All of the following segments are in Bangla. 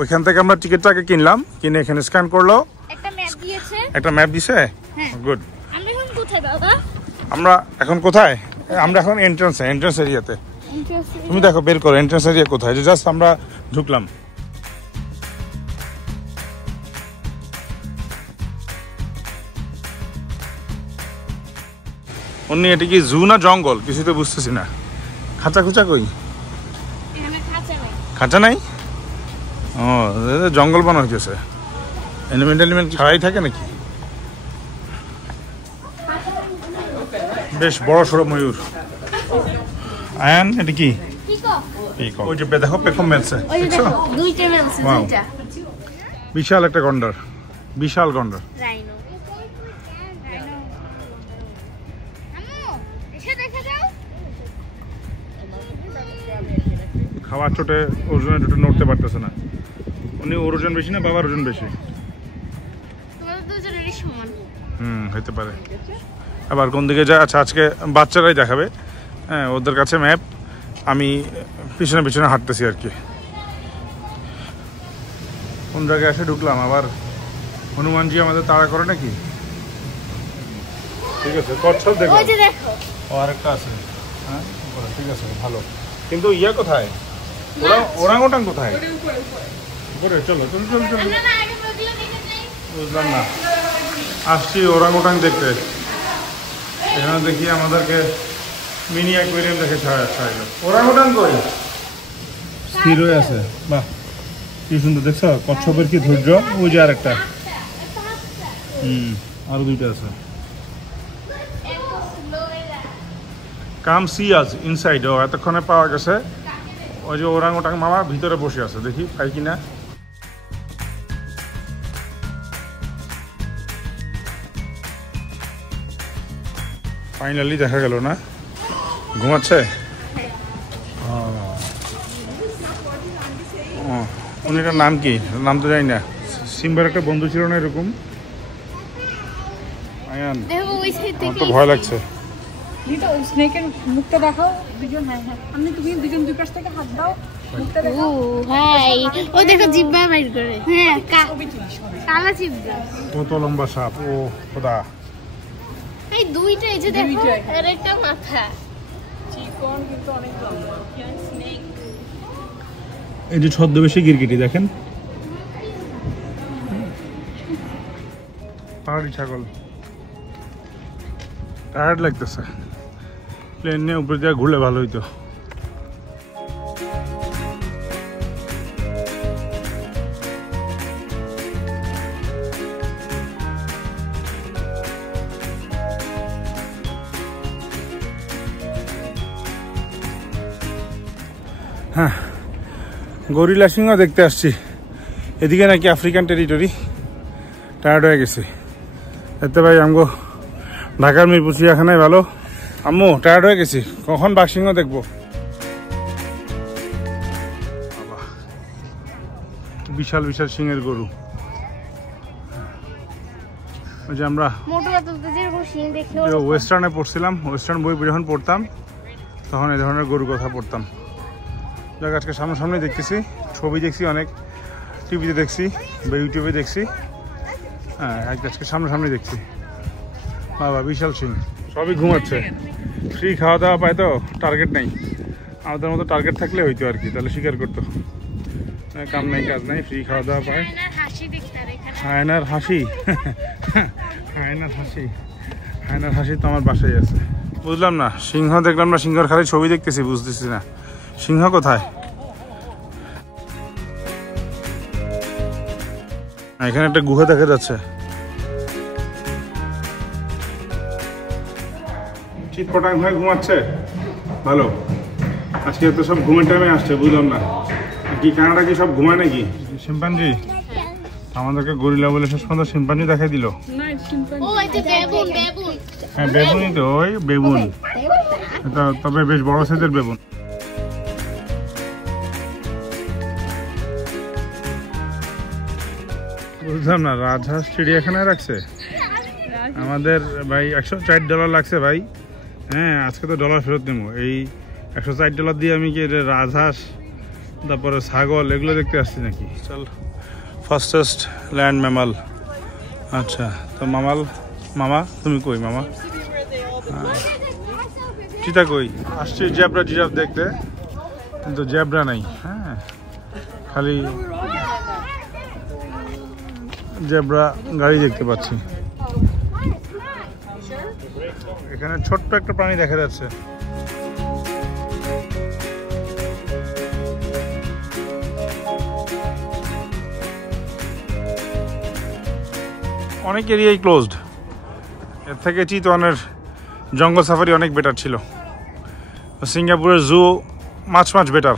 ওইখান থেকে আমরা টিকিটটাকে কিনলাম, কিনে এখানে স্ক্যান করলো, একটা ম্যাপ দিছে। গুড। আমরা এখন কোথায়? আমরা এখন এন্ট্রান্স এরিয়াতে। তুমি দেখো বের করো এন্ট্রান্স এরিয়া কোথায়, জাস্ট আমরা ঢুকলাম। উনি এটা কি জু না জঙ্গল কিছু তো বুঝতেছি না। খাঁচা খুচা কই? খাঁচা নাই? ও জঙ্গল বানানো হয়েছে। এলিমেন্ট ছাড়াই থাকে নাকি? বেশ বড় সড়ো ময়ূর। আয়ান এটা কি? ওই যে দেখো পেখম মেলছে, বিশাল একটা গন্ডার, বিশাল গন্ডার। খাওয়ার চোটে ওজনের চোটে নড়তে পারতেছে না। উনি ওর ওজন বেশি না বাবার ওজন বেশি? হইতে পারে। আবার কোন দিকে যায়? আচ্ছা আজকে বাচ্চারাই দেখাবে। হ্যাঁ ওদের কাছে ম্যাপ, আমি পিছনে পিছনে হাঁটতেছি আর কি। কোন জায়গায় এসে ঢুকলাম আবার। হনুমানজি আমাদের তাড়া করে নাকি? ঠিক আছে কচ্ছপ দেখো, ও আরেকটা আছে। হ্যাঁ ঠিক আছে ভালো। কিন্তু ইয়া কোথায়? ওরাংওটাং কোথায়? চলো চলো চলো চলো। বুঝলাম না, আসছি ওরাংওটাং দেখতে। এখানে দেখি আমাদেরকে মিনি অ্যাকুয়ারিয়াম দেখে ছাড়া যাচ্ছে। ওরাংওটাং কই? স্থির হয়ে আছে। বাহ কি সুন্দর দেখছো, কচ্ছপের কি ধৈর্য। ওই যে আরেকটা, আরো দুইটা আছে। কাম সি আজ ইনসাইড। ও এতক্ষণে পাওয়া গেছে। ওই যে ওরাংওটাং মামা ভিতরে বসে আছে, দেখি পাই কিনা। ফাইনালি দেখা গেল না? ঘুমাচ্ছে? উনিটার নাম কি? নাম তো জানি না। সিম্বার একটা বন্ধু ছিল না এরকম? আয়ান আমার তো ভয় লাগছে। স্নেকের মুখটা দেখাও দুজন। হ্যাঁ হ্যাঁ আপনি তুমি দুজন দুই পাশ থেকে হাত দাও, মুখটা দেখাও। ও ভাই ও দেখো জিহ্বা বাইর করে। হ্যাঁ কালা জিহ্বা, কত লম্বা সাপ। ও খোদা, এই দুইটা, এই যে দেখো এর একটা মাথা চিকন কিন্তু অনেক লম্বা। স্নেক এই যে ছদ্মবেশী গিরগিটি দেখেন, পাহাড়ি ছাগল। টায়ার্ড লাগতেছে, প্লেন নিয়ে উপরে দিয়ে ঘুরলে ভালো হইতো। হ্যাঁ গরিলা সিংহ দেখতে আসছি। এদিকে নাকি আফ্রিকান টেরিটরি। টায়ার্ড হয়ে গেছি। এতে ভাই আমগো ঢাকার মিরপুর চিড়িয়াখানায় ভালো। আম্মু টায়ার্ড হয়ে গেছি, কখন বাঘ সিংহ দেখবো। বিশাল বিশাল সিংহের গরু। ওই যে আমরা ওয়েস্টার্নে পড়ছিলাম, ওয়েস্টার্ন বই যখন পড়তাম তখন এই ধরনের গরুর কথা পড়তাম। যাক আজকে সামনাসামনি দেখতেছি, ছবি দেখছি অনেক, টিভিতে দেখছি বা ইউটিউবে দেখছি। হ্যাঁ আজকে সামনাসামনি দেখছি। বাবা বিশাল সিং। সবই ঘুমাচ্ছে, ফ্রি খাওয়া দাওয়া পায় তো, টার্গেট নেই। আমাদের মতো টার্গেট থাকলে হইতো আর কি, তাহলে স্বীকার করতো। কাম নেই কাজ নেই, ফ্রি খাওয়া দাওয়া পায়। হায়নার হাসি, হায়নার হাসি, হায়নার হাসি তো আমার বাসায় আছে। বুঝলাম না, সিংহ দেখলাম না, সিংহর খালি ছবি দেখতেছি, বুঝতেছি না সিংহ কোথায়। এখানে একটা গুহা দেখা যাচ্ছে। চিৎপটাং হয়ে ঘুমাচ্ছে, ভালো। আজকে তো সব ঘুমের টাইমে আসছে, বুঝলাম না কি কানাডা কি সব ঘুমায় নাকি? শিম্পাঞ্জি আমাদেরকে গরিলা বলে শেষ পর্যন্ত শিম্পাঞ্জি দেখাই দিল। হ্যাঁ বেবুনই তো, ওই বেবুন, তবে বেশ বড় সাইজের বেবুন। বুঝলাম না, রাজহাঁস চিড়িয়াখানায় রাখছে। আমাদের ভাই $104 লাগছে ভাই। হ্যাঁ আজকে তো ডলার ফেরত নেবো। এই $104 দিয়ে আমি কি রাজহাঁস তারপরে ছাগল এগুলো দেখতে আসছি নাকি। চল ফাস্টেস্ট ল্যান্ড ম্যামাল। আচ্ছা তো মামা তুমি কই মামা? চিতা কই? আসছি জেব্রা জিরাফ দেখতে, কিন্তু জেব্রা নাই। হ্যাঁ খালি জেব্রা গাড়ি দেখতে পাচ্ছি। এখানে ছোট্ট একটা প্রাণী দেখা যাচ্ছে। অনেক এরিয়াই ক্লোজড। এর থেকে চিতওয়ানের জঙ্গল সাফারি অনেক বেটার ছিল। সিঙ্গাপুরের জু মাছ বেটার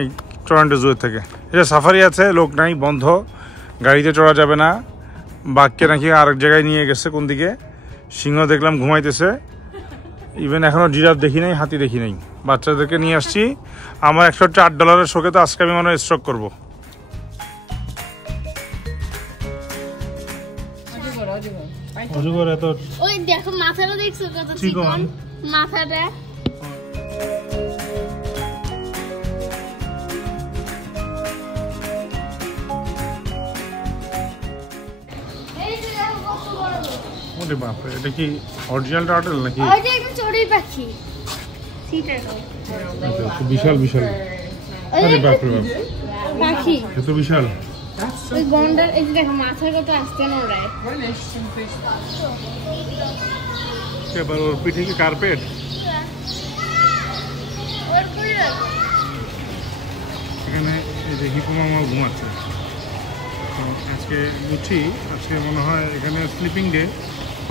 এই টরন্টো জুয়ের থেকে। এটা সাফারি আছে, লোক নাই, বন্ধ, গাড়িতে চড়া যাবে না। বাঘকে নাকি আরেক জায়গায় নিয়ে গেছে, কোন দিকে। সিংহ দেখলাম ঘুমাইতেছে। ইভেন এখনও জিরাফ দেখি নাই, হাতি দেখি নাই। বাচ্চাদেরকে নিয়ে আসছি। আমার $108 শোকে তো আজকে আমি মনে হয় স্ট্রোক করবো। অজগর এত ওই দেখো মাথাটা দেখছো কত চিকন মাথাটা। ওরে বাপ রে, এটা কি অরিজিনাল টার্টল নাকি? ওই যে একটা চড়ুই পাখি, সি টার্টল। বিশাল বিশাল। আরে বাপ রে বাপ, পাখি এত বিশাল। ওই গন্ডার, এই যে দেখো মাথার কত আসতে না ওড়ায়। এবার ওর পিঠে কি কার্পেট? এখানে এই যে হিপোমামা ঘুমাচ্ছে। আজকে বুঝছি আজকে মনে হয় এখানে স্লিপিং ডে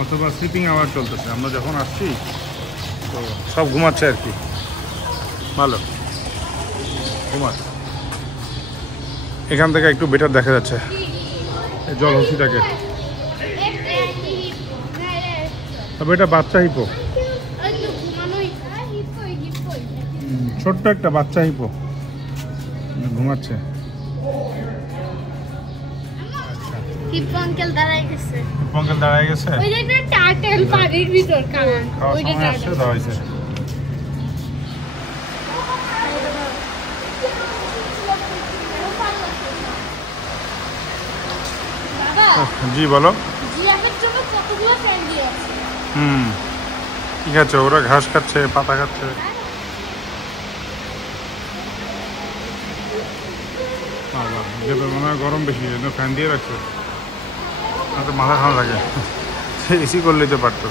অথবা স্লিপিং আওয়ার চলতেছে। আমরা যখন আসছি তো সব ঘুমাচ্ছে আর কি। ভালো ঘুমাচ্ছে। এখান থেকে একটু বেটার দেখা যাচ্ছে জলহস্তিটাকে। তবে এটা বাচ্চা হিপো, ছোট্ট একটা বাচ্চা হিপো ঘুমাচ্ছে। হিপো আঙ্কেল দাঁড়ায় গেছে। হিপো আঙ্কেল দাঁড়ায় গেছে। ওই যে একটা টার্টল পানির ভিতর কারণ ওইটা টার্টল দাঁড়াইছে। জি বলো। জিরাফের জন্য কতগুলো ফ্রেন্ডলি আছে। ঠিক আছে, ওরা ঘাস খাচ্ছে, পাতা খাচ্ছে। মনে হয় গরম বেশি, ফ্যান দিয়ে রাখছে, তো মাথা খাওয়া লাগে। এসি করলেই তো পারতো।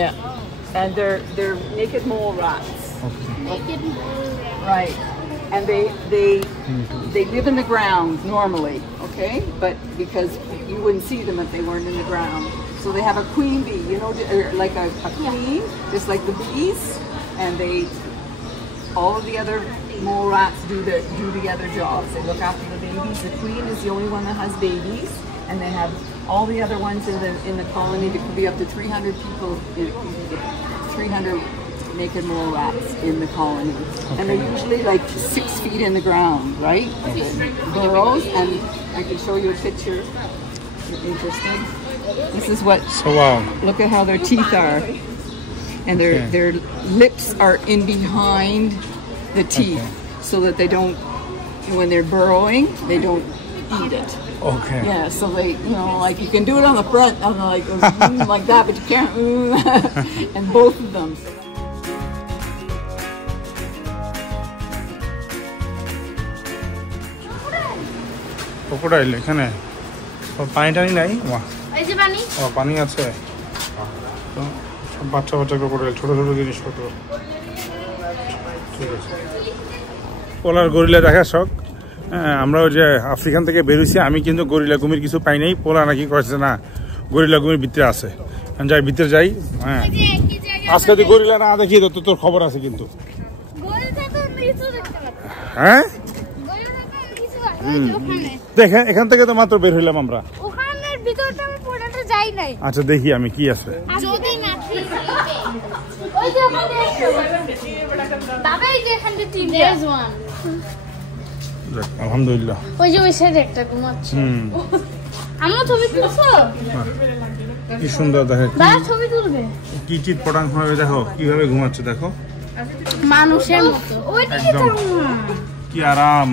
Yeah, and they're naked mole rats. Okay. Naked mole rat. Right, and they live in the ground normally, okay? But because you wouldn't see them if they weren't in the ground, so they have a queen bee, you know, like a queen, just like the bees, and all of the other mole rats do the other jobs. They look after the babies. The queen is the only one that has babies, and they have all the other ones in the colony. There could be up to 300 people, 300 naked mole rats in the colony. Okay. And they're usually like 6 feet in the ground, right? Okay. Burrows, and I can show you a picture if you're interested. This is what, so wow. Look at how their teeth are. And their lips are in behind the teeth, so that they don't, when they're burrowing, they don't eat it. Okay. Yeah, so they, you know, like you can do it on the front, like that, but you can't, and both of them. Crocodile এখানে পানি টানি নাই? এই যে পানি। ও পানি আছে। সব বাচ্চা ক্রোকোডাইল, ছোট ছোট জিনিসপত্র। ঠিক আছে। পোলার গরিলা দেখার শখ। হ্যাঁ, আমরা ওই যে আফ্রিকান থেকে বেরোইছি, আমি কিন্তু গরিলা কুমির কিছু পাই নাই। পোলা নাকি কয়েছে না গরিলা কুমির ভিতরে আছে। যাই ভিতরে যাই। হ্যাঁ, আজকে যদি গরিলা না দেখি তো তোর খবর আছে কিন্তু। হ্যাঁ দেখে এখান থেকে তো মাত্র বের হইলাম আমরা। ওখানের ভিতরটা আমি পড়াতে যাই নাই। আচ্ছা দেখি আমি কি আছে। যদি না ওই যে ওখানে বাবা, এই যে এখানে টিম দেয়ার ওয়ান। আলহামদুলিল্লাহ। ওই যে ওই সাইডে একটা ঘুমাচ্ছে। আমরা ছবি তুলছো? কি সুন্দর দেখো, দাদা ছবি তুলবে। কি চিৎপটাং ভাবে দেখো কিভাবে ঘুমাচ্ছে দেখো, মানুষের মতো। একদম কি আরাম।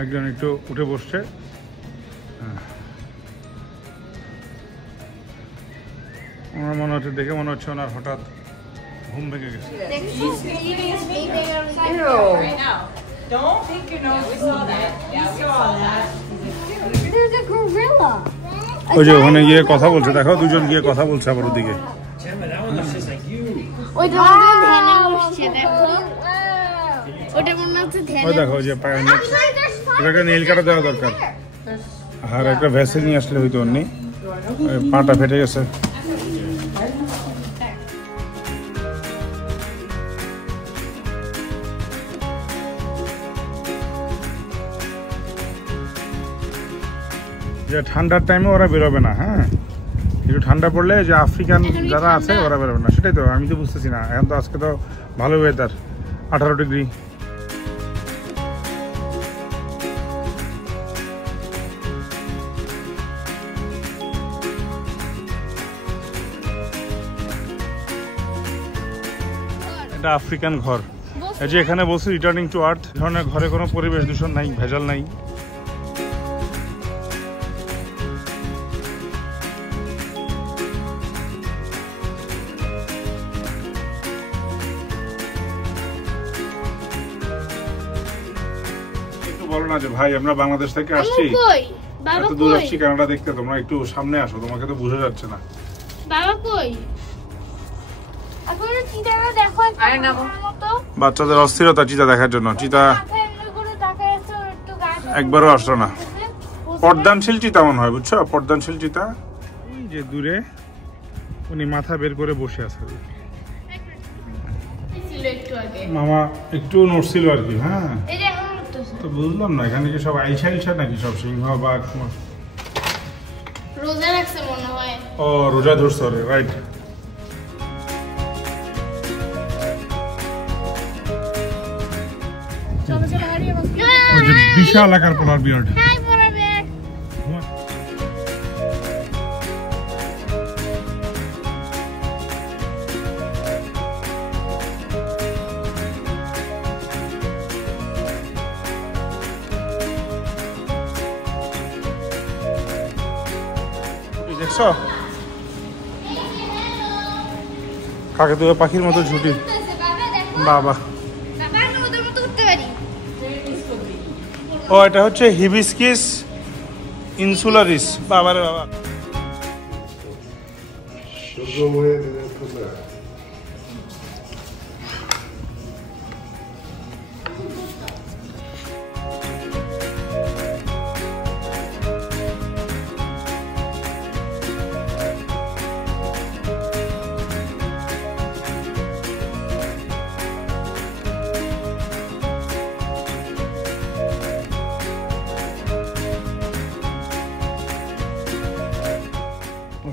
একজন একটু উঠে বসছে, আমার মনে হচ্ছে দেখে মনে হচ্ছে ওনার হঠাৎ ঘুম ভেঙে গেছে। Don't think your nose is saw that. You saw that. There's a gorilla. ওই যে ওখানে গিয়ে কথা বলছে দেখো, দুজন গিয়ে কথা বলছে আবার ওদিকে। ওইটা মনে হয় ধ্যানে বসছে দেখো, ওটা মনে হচ্ছে ধ্যানে। ওই দেখো যে পায়ে এটাকে নেইল কাটা দেওয়া দরকার, আর একটা ভ্যাসেল নিয়ে আসলে হয়তো অন্য পাটা ফেটে গেছে। যে ঠান্ডার টাইমে ওরা বেরোবে না, হ্যাঁ একটু ঠান্ডা পড়লে যে আফ্রিকান যারা আছে ওরা বেরোবে না, সেটাই তো আমি তো বুঝতেছি না। এখন তো আজকে তো ভালো ওয়েদার, 18 ডিগ্রি। এটা আফ্রিকান ঘর, এই যে এখানে বলছি রিটার্নিং টু আর্থ। ধরনের ঘরে কোনো পরিবেশ দূষণ নাই, ভেজাল নাই। বলো না যে ভাই আমরা বাংলাদেশ থেকে আসছি, এত দূর আসছি কানাডা দেখতে, তোমরা একটু সামনে আসো, তোমাকে তো বোঝা যাচ্ছে না। বাবা কই? আপনারা চিতাটা দেখো, আরে না বাচ্চাদের অস্থিরতা চিতা দেখার জন্য, চিতা একবারও আসলো না। পর্দানশীল চিতা মনে হয়, বুঝছো, পর্দানশীল চিতা। যে দূরে উনি মাথা বের করে বসে আছে, মামা একটু নড়ছিল আর কি। হ্যাঁ তো বুঝলাম না এখানে কি সব আইসা আইসা নাকি সব সিংহ বা রোজা রাখছে মনে হয়। ও রোজা ধরছে, রাইট। বিশাল আকার পোলার বিয়ার্ড। দেখছো কাকতুয়া পাখির মতো ঝুটি, বাবা। ও এটা হচ্ছে হিবিস্কিস ইনসুলারিস, বাবারে বাবা।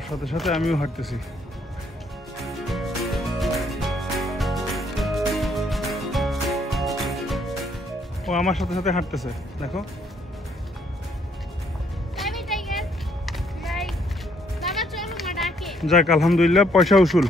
সাথে সাথে আমিও হাঁটতেছি। ও আমার সাথে সাথে হাঁটতেছে দেখো। যাক আলহামদুলিল্লাহ, পয়সা উসুল।